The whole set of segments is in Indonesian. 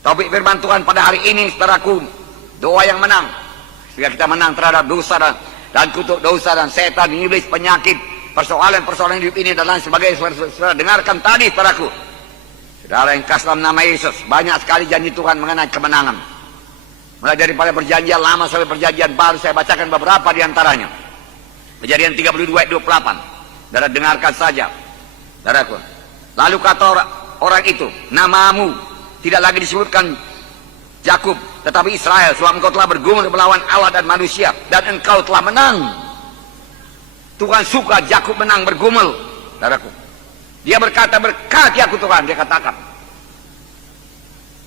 Topik firman Tuhan pada hari ini, saudaraku, doa yang menang. Sehingga kita menang terhadap dosa dan kutuk dosa dan setan, iblis, penyakit, persoalan-persoalan hidup ini dan lain sebagainya. Saudara dengarkan tadi, saudaraku. Saudara yang kasih dalam nama Yesus, banyak sekali janji Tuhan mengenai kemenangan. Mulai daripada perjanjian lama sampai perjanjian baru, saya bacakan beberapa di antaranya. Kejadian 32 ayat 28. Saudara dengarkan saja, saudaraku. Lalu kata orang itu, namamu tidak lagi disebutkan Yakub, tetapi Israel, sebab engkau telah bergumul melawan Allah dan manusia, dan engkau telah menang. Tuhan suka Yakub menang bergumul, saudaraku. Dia berkata, berkati aku Tuhan, dia katakan.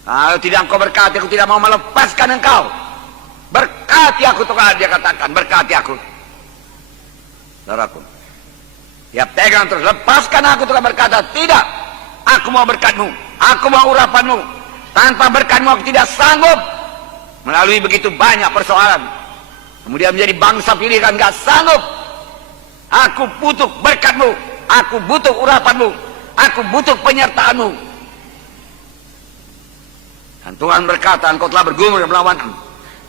Kalau tidak engkau berkati, aku tidak mau melepaskan engkau. Berkati aku Tuhan, dia katakan, berkati aku. Saudaraku, dia pegang terus, lepaskan aku Tuhan, berkata, tidak, aku mau berkatmu, aku mau urapanmu. Tanpa berkatmu aku tidak sanggup melalui begitu banyak persoalan. Kemudian menjadi bangsa pilihan, gak sanggup. Aku butuh berkatmu, aku butuh urapanmu, aku butuh penyertaanmu. Dan Tuhan berkata, engkau telah bergumul melawan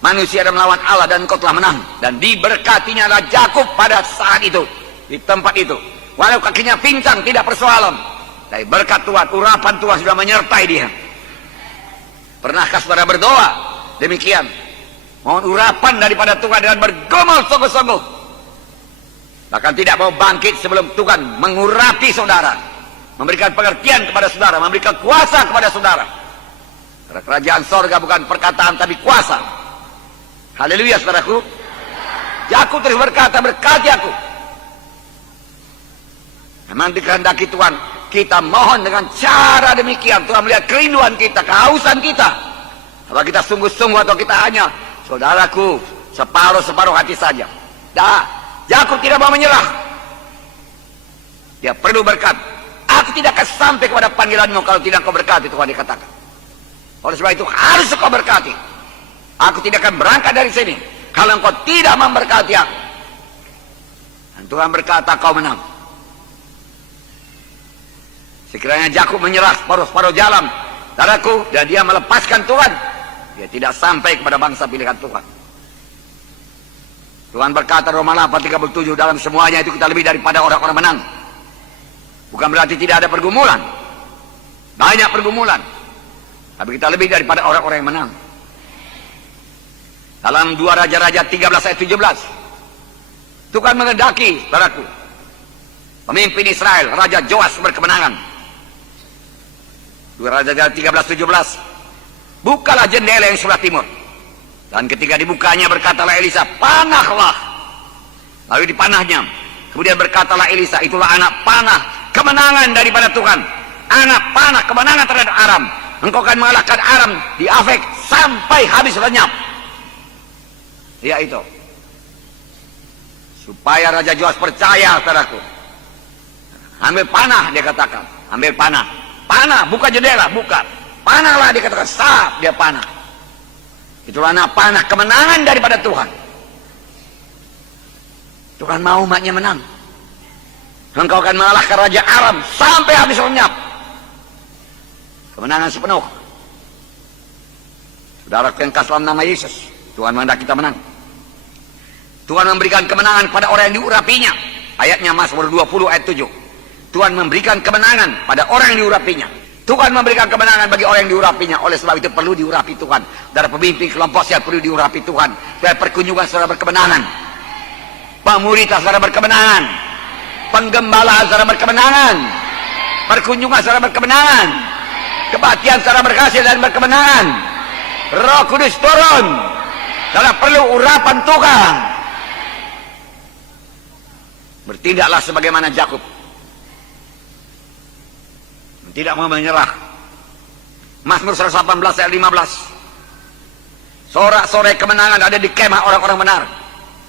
manusia dan melawan Allah, dan engkau telah menang. Dan diberkatinya lah Yakub pada saat itu, di tempat itu. Walau kakinya pincang, tidak persoalan. Tapi berkat Tuhan, urapan Tuhan sudah menyertai dia. Pernahkah saudara berdoa demikian? Mohon urapan daripada Tuhan dengan bergumul sungguh-sungguh. Bahkan tidak mau bangkit sebelum Tuhan mengurapi saudara, memberikan pengertian kepada saudara, memberikan kuasa kepada saudara. Karena kerajaan sorga bukan perkataan tapi kuasa. Haleluya, saudaraku. Yakub terus berkata, berkati aku. Memang dikehendaki Tuhan, kita mohon dengan cara demikian. Tuhan melihat kerinduan kita, kehausan kita. Apa kita sungguh-sungguh atau kita hanya, saudaraku, separuh-separuh hati saja. Yakub tidak mau menyerah. Dia perlu berkat. Aku tidak akan sampai kepada panggilanmu kalau tidak kau berkati, Tuhan dikatakan. Oleh sebab itu harus kau berkati. Aku tidak akan berangkat dari sini kalau engkau tidak memberkati aku. Dan Tuhan berkata, kau menang. Sekiranya Yakub menyerah separuh-separuh jalan, saudaraku, dan dia melepaskan Tuhan, dia tidak sampai kepada bangsa pilihan Tuhan. Tuhan berkata Roma 8:37, dalam semuanya itu kita lebih daripada orang-orang menang. Bukan berarti tidak ada pergumulan. Banyak pergumulan. Tapi kita lebih daripada orang-orang yang menang. Dalam 2 Raja-Raja 13 ayat 17, Tuhan mengendaki, saudaraku, pemimpin Israel, Raja Joas berkemenangan. 2 Raja-Raja 13:17, bukalah jendela yang sebelah timur. Dan ketika dibukanya berkatalah Elisa, panahlah. Lalu dipanahnya. Kemudian berkatalah Elisa, itulah anak panah kemenangan daripada Tuhan. Anak panah kemenangan terhadap Aram. Engkau akan mengalahkan Aram di Afek sampai habis lenyap. Ya itu. Supaya Raja Joas percaya, saudaraku. Ambil panah, dia katakan. Ambil panah. Panah, buka jendela, buka. Panahlah, dia katakan. Sap, dia panah. Itulah anak panah kemenangan daripada Tuhan. Tuhan mau umatnya menang. Engkau akan mengalahkan Raja Aram sampai habis lenyap. Kemenangan sepenuh. Saudara yang kasih dalam nama Yesus, Tuhan menghendaki kita menang. Tuhan memberikan kemenangan pada orang yang diurapinya. Ayatnya Mazmur 20 ayat 7. Tuhan memberikan kemenangan pada orang yang diurapinya. Tuhan memberikan kemenangan bagi orang yang diurapinya. Oleh sebab itu perlu diurapi Tuhan. Dari pemimpin kelompok saya perlu diurapi Tuhan. Supaya perkunjungan saudara berkemenangan. Pemuritan saudara berkemenangan. Penggembala saudara berkemenangan. Perkunjungan saudara berkemenangan. Kebaktian saudara berhasil dan berkemenangan. Roh Kudus turun. Saudara perlu urapan Tuhan. Bertindaklah sebagaimana Yakub. Tidak mau menyerah. Mazmur 118 ayat 15. Sorak-sorai kemenangan ada di kemah orang-orang benar.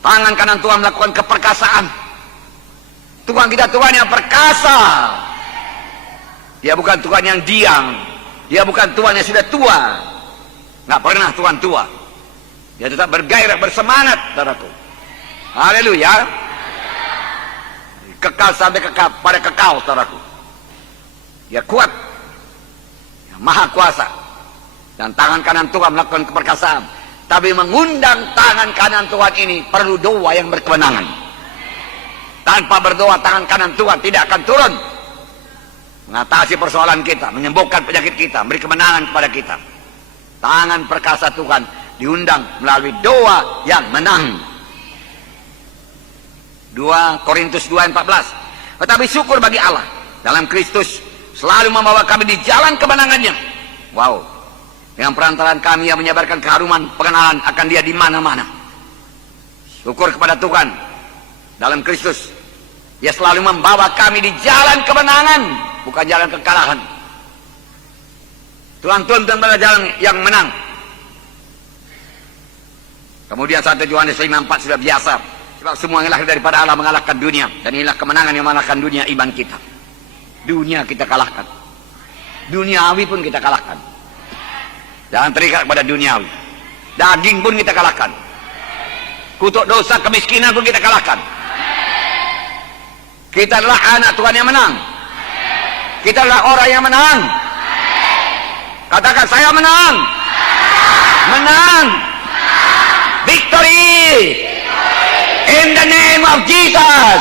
Tangan kanan Tuhan melakukan keperkasaan. Tuhan kita Tuhan yang perkasa. Dia bukan Tuhan yang diam. Dia bukan Tuhan yang sudah tua. Nggak pernah Tuhan tua. Dia tetap bergairah, bersemangat, saudaraku. Haleluya. Kekal sampai kekal, pada kekal, saudaraku. Dia kuat, dia maha kuasa. Dan tangan kanan Tuhan melakukan keperkasaan. Tapi mengundang tangan kanan Tuhan ini perlu doa yang berkemenangan. Tanpa berdoa tangan kanan Tuhan tidak akan turun. Mengatasi persoalan kita, menyembuhkan penyakit kita, beri kemenangan kepada kita. Tangan perkasa Tuhan diundang melalui doa yang menang. 2 Korintus 2:14. Tetapi syukur bagi Allah dalam Kristus selalu membawa kami di jalan kemenangannya. Wow. Dengan perantaraan kami yang menyebarkan keharuman pengenalan akan Dia di mana-mana. Syukur kepada Tuhan dalam Kristus. Dia selalu membawa kami di jalan kemenangan, bukan jalan kekalahan. Tuhan tuntun pada jalan yang menang. Kemudian 1 Yohanes 5:4 sudah biasa. Sebab semua yang lahir daripada Allah mengalahkan dunia. Dan inilah kemenangan yang mengalahkan dunia, iman kita. Dunia kita kalahkan. Duniawi pun kita kalahkan. Jangan terikat kepada duniawi. Daging pun kita kalahkan. Kutuk dosa, kemiskinan pun kita kalahkan. Kita adalah anak Tuhan yang menang. Kita adalah orang yang menang. Katakan, saya menang. Menang. Victory. In the name of Jesus.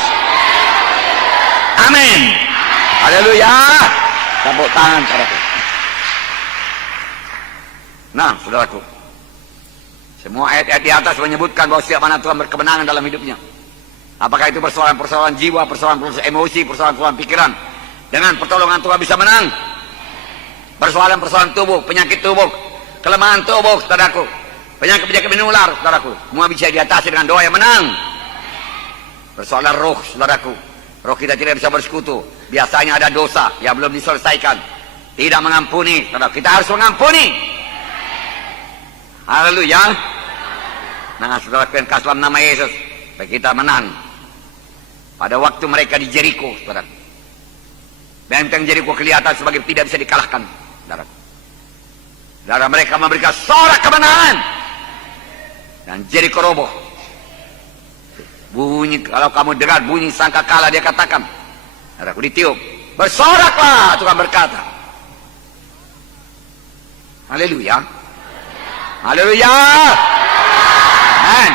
Amin. Haleluya. Tepuk tangan saudaraku. Nah, saudaraku, semua ayat-ayat di atas menyebutkan bahwa setiap anak Tuhan berkemenangan dalam hidupnya. Apakah itu persoalan-persoalan jiwa, persoalan-persoalan emosi, persoalan-persoalan pikiran. Dengan pertolongan Tuhan bisa menang. Persoalan-persoalan tubuh, penyakit tubuh, kelemahan tubuh, saudaraku, penyakit-penyakit menular, saudaraku, semua bisa diatasi dengan doa yang menang. Persoalan roh, saudaraku, roh kita tidak bisa bersekutu. Biasanya ada dosa yang belum diselesaikan, tidak mengampuni, saudara. Kita harus mengampuni. Haleluya. Nah, saudara, yang kasih dalam nama Yesus, supaya kita menang. Pada waktu mereka di Jericho, saudara, benteng Jericho kelihatan sebagai tidak bisa dikalahkan, saudara. Saudara, mereka memberikan sorak kemenangan, dan Jericho roboh. Bunyi, kalau kamu dengar bunyi sangkakala, dia katakan, saudaraku, ditiup, bersoraklah, Tuhan berkata. Haleluya. Haleluya. Amen.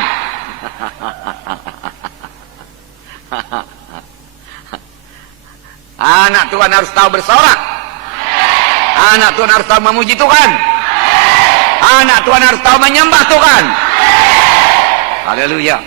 Anak Tuhan harus tahu bersorak. Anak Tuhan harus tahu memuji Tuhan. Anak Tuhan harus tahu menyembah Tuhan. Haleluya.